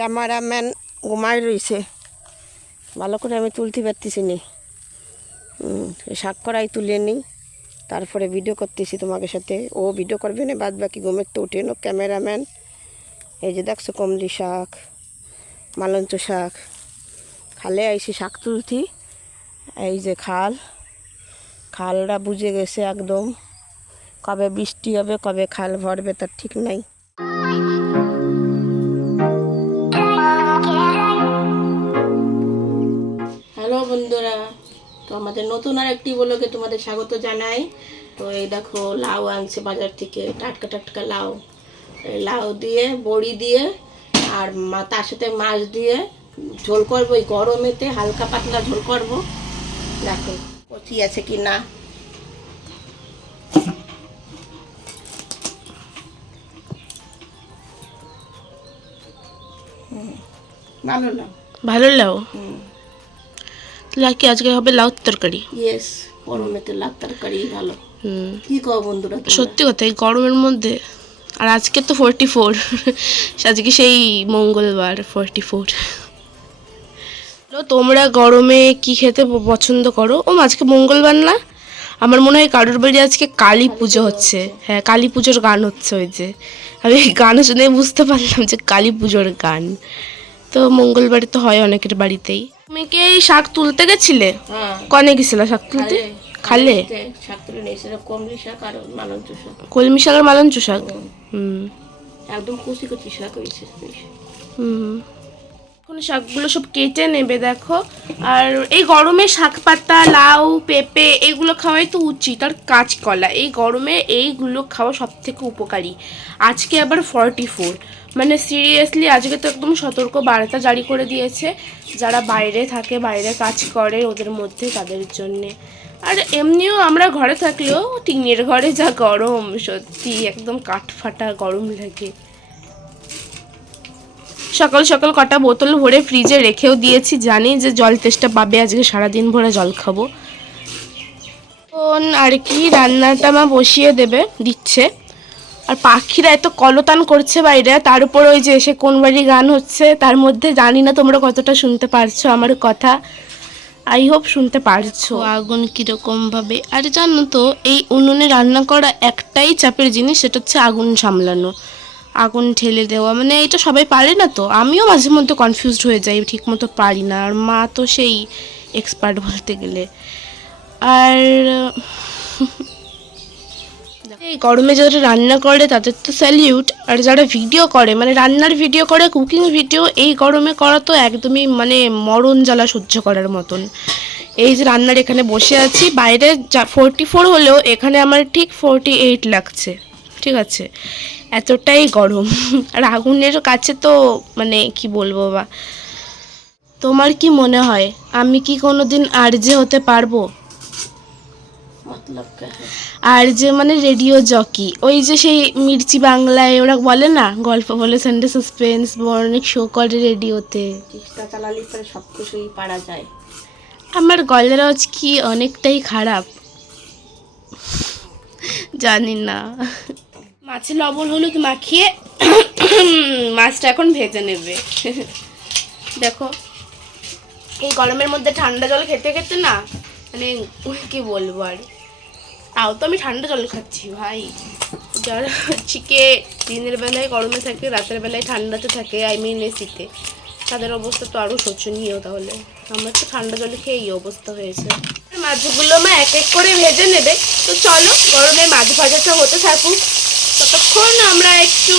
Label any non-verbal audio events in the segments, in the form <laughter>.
Cameraman ঘুমায় রয়েছে ভালো করে আমি তুলতে পারতেছি নি। করাই তুলে নিই। তারপরে ভিডিও করতেছি তোমাকে সাথে। ও ভিডিও করবে না বাদ বাকি ঘুমের তো উঠে নো। ক্যামেরাম্যান, এই যে দেখছ কমলি শাক, মালঞ্চ শাক। খালে আইসি শাক তুলতি। এই যে খাল, খালটা বুঝে গেছে একদম। কবে বৃষ্টি হবে, কবে খাল ভরবে তার ঠিক নাই। বন্ধুরা। তো আমাদের নতুন আর একটি বলোকে তোমাদের স্বাগত জানাই। তো এই দেখো লাউ আনছে বাজার থেকে টাটকা টাটকা লাউ। লাউ দিয়ে বড়ি দিয়ে আর মা- তার সাথে মাছ দিয়ে ঝোল করব। এই গরমেতে হালকা পাতলা ঝোল করব। দেখো কচি আছে কি না। হুম, ভালো না ভালো লাউ? হুম। তাহলে কি আজকে হবে লাউ তরকারি। ইয়েস গরমেতে লাভ তরকারি ভালো। হুম। কি কও বন্ধুরা? সত্যি কথা এই গরমের মধ্যে আর আজকে তো ফোরটি ফোর <laughs> আজকে সেই মঙ্গলবার ফোরটি ফোর তোমরা গরমে কি খেতে পছন্দ করো? ও আজকে মঙ্গলবার না? আমার মনে হয় কারোর বাড়ি আজকে কালী পুজো হচ্ছে। হ্যাঁ কালী পুজোর গান হচ্ছে ওই যে। আমি এই গান শুনে বুঝতে পারলাম যে কালী পুজোর গান। তো মঙ্গলবারে তো হয় অনেকের বাড়িতেই। তুমি কি এই শাক তুলতে গেছিলে? হ্যাঁ। কনে গেছিলে শাক তুলতে? খালে শাক তুলে নিয়েছে কলমি শাক আর মালঞ্চ শাক। কলমি শাক আর মালঞ্চ শাক? হুম। একদম কুচি কুচি শাক হয়েছে। হুম। এখন শাকগুলো সব কেটে নেবে, দেখো। আর এই গরমে শাক পাতা, লাউ, পেঁপে এগুলো খাওয়াই তো উচিত। আর কাঁচকলা, এই গরমে এইগুলো খাওয়া সব থেকে উপকারী। আজকে আবার ফর্টি ফোর মানে সিরিয়াসলি আজকে তো একদম সতর্ক বার্তা জারি করে দিয়েছে। যারা বাইরে থাকে, বাইরে কাজ করে ওদের মধ্যে, তাদের জন্যে। আর এমনিও আমরা ঘরে থাকলেও টিনের ঘরে যা গরম, সত্যি একদম কাঠ ফাটা গরম লাগে। সকাল সকাল কটা বোতল ভরে ফ্রিজে রেখেও দিয়েছি। জানি যে জল তেষ্টা পাবে, আজকে সারাদিন ভরে জল খাব। আর কি রান্নাটা মা বসিয়ে দেবে, দিচ্ছে। আর পাখিরা এত কলতান করছে বাইরে, তার উপর ওই যে এসে কোন বাড়ি গান হচ্ছে, তার মধ্যে জানি না তোমরা কতটা শুনতে পারছ, আমার কথা আই হোপ শুনতে পারছ। আগুন কীরকম ভাবে আর জানো তো, এই উনুনে রান্না করা একটাই চাপের জিনিস, সেটা হচ্ছে আগুন সামলানো। আগুন ঠেলে দেওয়া মানে এটা সবাই পারে না তো। আমিও মাঝে মধ্যে কনফিউজড হয়ে যাই ঠিক মতো পারি না। আর মা তো সেই এক্সপার্ট বলতে গেলে। আর এই গরমে যারা রান্না করে, তাদের তো স্যালিউট আর যারা ভিডিও করে মানে রান্নার ভিডিও করে কুকিং ভিডিও এই গরমে করা তো একদমই মানে মরণ জ্বালা সহ্য করার মতন। এই যে রান্নার এখানে বসে আছি, বাইরে যা ফোরটি ফোর হলেও এখানে আমার ঠিক ফোরটি এইট লাগছে। ঠিক আছে? এতটাই গরম। আর আগুনের কাছে তো মানে কি বলব বা তোমার কি মনে হয়? আমি কি কোনোদিন আরজে হতে পারব? আর যে মানে রেডিও জকি। ওই যে সেই মির্চি বাংলায় ওরা বলে না গল্প বলে সানডে সাসপেন্স অনেক শো করে রেডিওতে। চেষ্টা চালালে পরে সব কিছুই পারা যায়। আমার গলার আওয়াজ কি অনেকটাই খারাপ? জানি না। মাছে লবণ, হলুদ মাখিয়ে মাছটা এখন ভেজে নেবে। দেখো, এই গরমের মধ্যে ঠান্ডা জল খেতে খেতে না মানে কি বলব আর? তাও তো আমি ঠান্ডা জল খাচ্ছি, ভাই। যারা হচ্ছে কি দিনের বেলায় গরমে থাকে, রাতের বেলায় ঠান্ডাতে থাকে আই মিন এসিতে, তাদের অবস্থা তো আরও শোচনীয় তাহলে। আমার তো ঠান্ডা জল খেয়ে এই অবস্থা হয়েছে। মাছগুলো মা এক এক করে ভেজে নেবে। তো চলো, গরমে মাছ ভাজাটা হতে থাকুক। ততক্ষণ আমরা একটু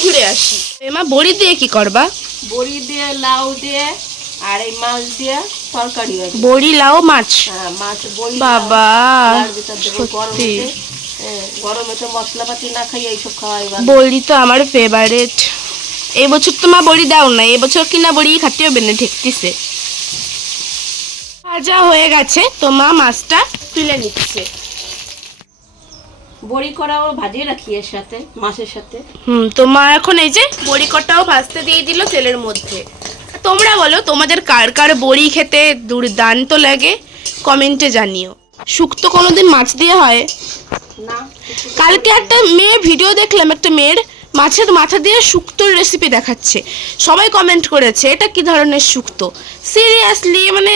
ঘুরে আসি। মা বড়ি দিয়ে কি করবা? বড়ি দিয়ে লাউ দিয়ে আর এই মাছ দিয়ে তরকারি হবে বড়ি লাউ মাছ? হ্যাঁ মাছ বড়ি বাবা সত্যি। হ্যাঁ, গরমেতে মশলাপাতি না খাই এইসব খাওয়াই বড়ি তো আমার ফেভারিট এই বছর তো মা বড়ি দাও না এবছর কিনা বড়ি খাতে হবে না ঠেকতেছে। ভাজা হয়ে গেছে তো মা মাছটা তুলে নিচ্ছে। বড়ি করাও ভাজিয়ে রাখি এর সাথে মাছের সাথে। হুম তো মা এখন এই যে বড়ি কটাও ভাজতে দিয়ে দিল তেলের মধ্যে। তোমরা বলো তোমাদের কার কার বড়ি খেতে দুর্দান্ত লাগে? কমেন্টে জানিও। শুক্তো কোনোদিন মাছ দিয়ে হয়। না কালকে একটা মেয়ে ভিডিও দেখলাম একটা মেয়ের মাছের মাথা দিয়ে শুক্তোর রেসিপি দেখাচ্ছে। সবাই কমেন্ট করেছে এটা কি ধরনের শুক্তো? সিরিয়াসলি মানে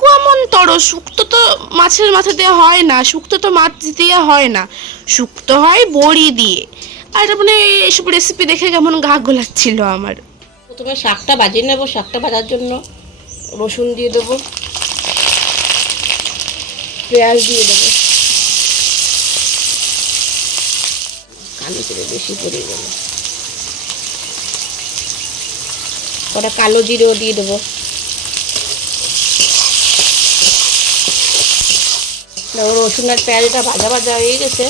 কেমন তর শুক্তো তো মাছের মাথা দিয়ে হয় না শুক্তো তো মাছ দিয়ে হয় না। শুক্তো হয় বড়ি দিয়ে। আর মানে এসব রেসিপি দেখে কেমন গা গোলাচ্ছিল আমার। প্রথমে শাকটা বাজিয়ে নেব, শাকটা ভাজার জন্য। রসুন দিয়ে দেবো। পেঁয়াজ দিয়ে দেবো। কালো জিরে বেশি পড়ে গেল কটা কালো জিরেও দিয়ে দেবো। রসুন আর পেঁয়াজটা ভাজা ভাজা হয়ে গেছে।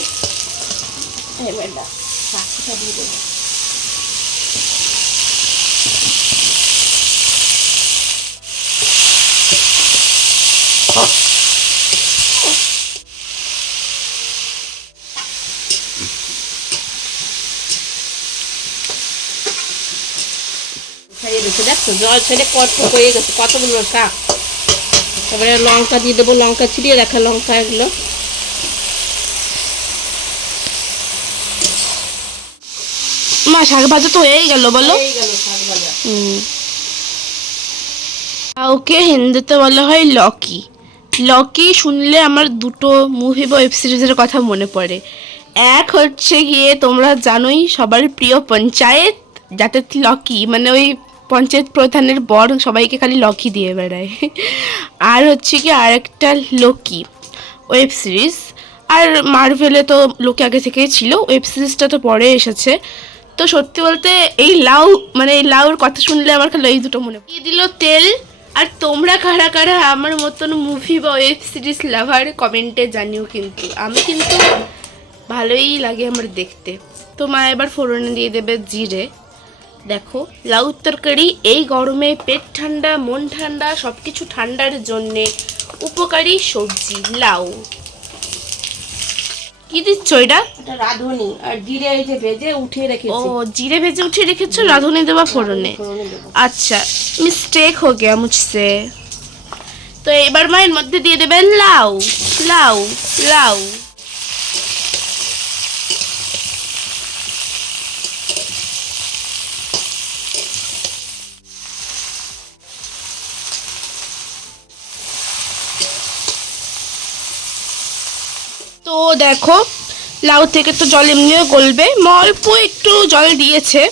দেখছ? জল ছেড়ে কত হয়ে গেছে। কতগুলো শাক এবারে লঙ্কা দিয়ে দেবো লঙ্কা ছিটিয়ে রাখা লঙ্কা এগুলো। মা শাক ভাজা তো হয়েই গেল বলো। কাউকে হিন্দিতে বলা হয় লকি। লকি শুনলে আমার দুটো মুভি বা ওয়েব সিরিজের কথা মনে পড়ে। এক হচ্ছে গিয়ে তোমরা জানোই সবার প্রিয় পঞ্চায়েত যাতে লকি মানে ওই পঞ্চায়েত প্রধানের বর সবাইকে খালি লকি দিয়ে বেড়ায়। আর হচ্ছে কি আর একটা লকি, ওয়েব সিরিজ। আর মার্ভেলে তো লোকে আগে থেকেই ছিল, ওয়েব সিরিজটা তো পরে এসেছে। তো সত্যি বলতে এই লাউ মানে এই লাউর কথা শুনলে আমার খালি এই দুটো মনে। দিয়ে দিল তেল, আর তোমরা কারা কারা আমার মতন মুভি বা ওয়েব সিরিজ লাভার কমেন্টে জানিও কিন্তু। আমি কিন্তু ভালোই লাগে আমার দেখতে। তো মা এবার ফোড়নে দিয়ে দেবে জিরে। দেখো লাউ তরকারি এই গরমে পেট ঠান্ডা মন ঠান্ডা সব কিছু ঠান্ডার জন্যে উপকারী সবজি লাউ। কি দিচ্ছ এটা? রাঁধুনি আর জিরে এই যে ভেজে উঠিয়ে রেখেছি। ও জিরে ভেজে উঠিয়ে রেখেছো? রাঁধুনি দেওয়া ফোড়নে? হ্যাঁ, আচ্ছা মিস্টেক হয়ে গেয়া মুঝসে তো এবার মায়ের মধ্যে দিয়ে দেবেন লাউ লাউ লাউ। দেখো, লাউ থেকে তো জল এমনিও গলবে। মা অল্প একটু জল দিয়েছে।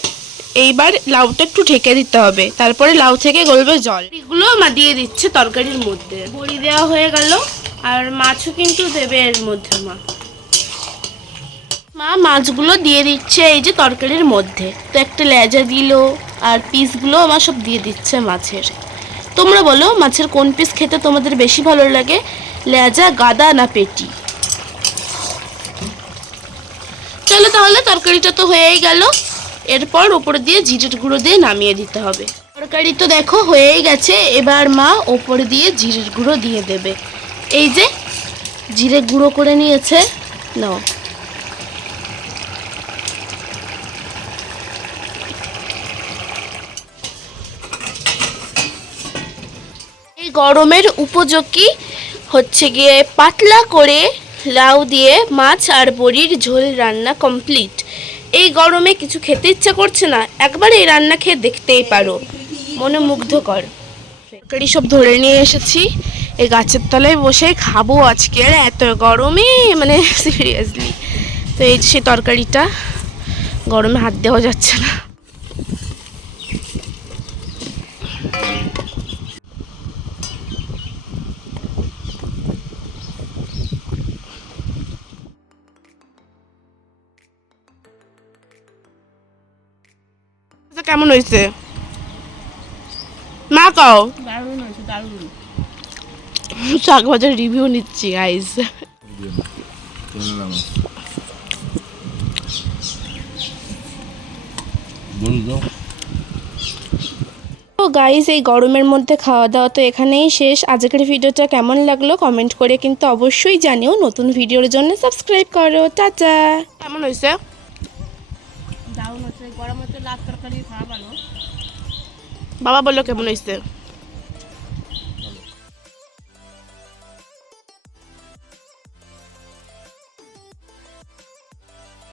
এইবার লাউটা একটু ঢেকে দিতে হবে। তারপরে লাউ থেকে গলবে জল। এগুলো মা দিয়ে দিচ্ছে তরকারির মধ্যে। বড়ি দেওয়া হয়ে গেল, আর মাছও কিন্তু দেবে এর মধ্যে মা। মা মাছগুলো দিয়ে দিচ্ছে এই যে তরকারির মধ্যে। তো একটা লেজা দিল, আর পিসগুলো আমার সব দিয়ে দিচ্ছে মাছের। তোমরা বলো, মাছের কোন পিস খেতে তোমাদের বেশি ভালো লাগে? লেজা, গাদা না পেটি? চলো তাহলে, তরকারিটা তো হয়েই গেল। এরপর ওপরে দিয়ে জিরের গুঁড়ো দিয়ে নামিয়ে দিতে হবে। তরকারি তো দেখো হয়েই গেছে, এবার মা ওপরে দিয়ে জিরের গুঁড়ো দিয়ে দেবে। এই যে, জিরে গুঁড়ো করে নিয়েছে, নাও। গরমের উপযোগী হচ্ছে গিয়ে পাতলা করে লাউ দিয়ে মাছ আর বড়ির ঝোল রান্না কমপ্লিট এই গরমে কিছু খেতে ইচ্ছা করছে না, একবার এই রান্না খেয়ে দেখতেই পারো। মনে মুগ্ধকর। তরকারি সব ধরে নিয়ে এসেছি, এই গাছের তলায় বসে খাব আজকে। আর, এত গরমে মানে <laughs> সিরিয়াসলি তো এই যে সেই তরকারিটা, গরমে হাত দেওয়া যাচ্ছে না। কেমন হয়েছে? মা কাও। শাক ভাজার রিভিউ নিচ্ছি বলুন তো তো গাইজ এই গরমের মধ্যে খাওয়া দাওয়া তো এখানেই শেষ। আজকের ভিডিওটা কেমন লাগল কমেন্ট করে কিন্তু অবশ্যই জানিও। নতুন ভিডিওর জন্য সাবস্ক্রাইব করো। টাটা। কেমন হয়েছে? বাবা বলল কেমন হয়েছে